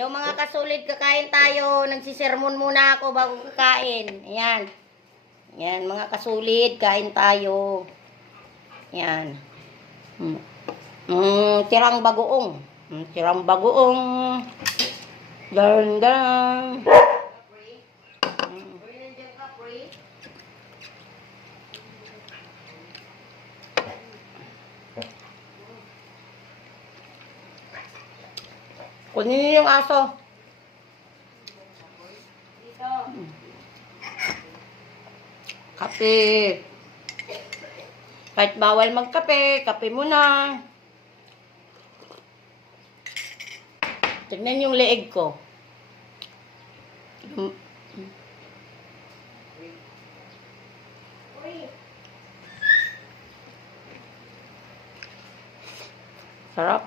Hello mga kasulid, kakain tayo. Nagsisermon muna ako bago kakain. Ayan. Ayan mga kasulid, kain tayo. Ayan. Tirang bagoong. Tirang bagoong. Dahan-dahan. Kunin niyo yung aso. Kape. Kahit bawal magkape, kape muna. Tignan yung leeg ko. Sarap.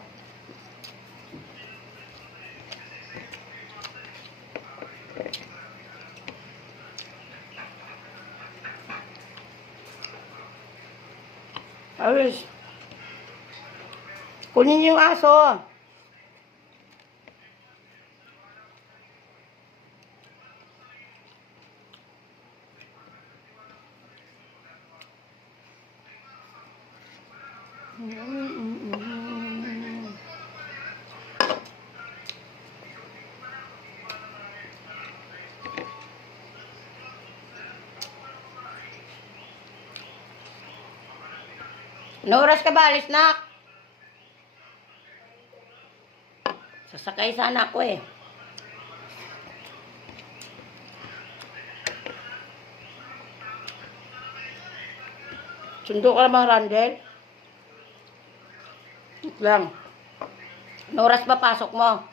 Ayos. Kunin yung aso. Ano oras ka ba, alis nak? Sasakay sana ako eh. Sundo ka naman, Randel? Lang. Ano oras ba pasok mo?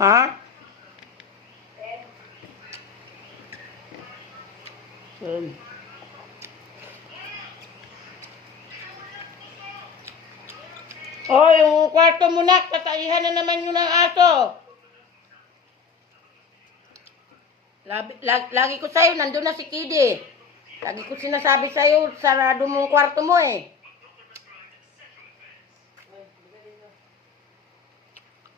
Ha? 10. Oh, yung kwarto mo na, kataihan na naman yun ng aso. Lagi ko sa'yo, nandun na si Kidi. Lagi ko sinasabi sa'yo, sarado mo yung kwarto mo eh.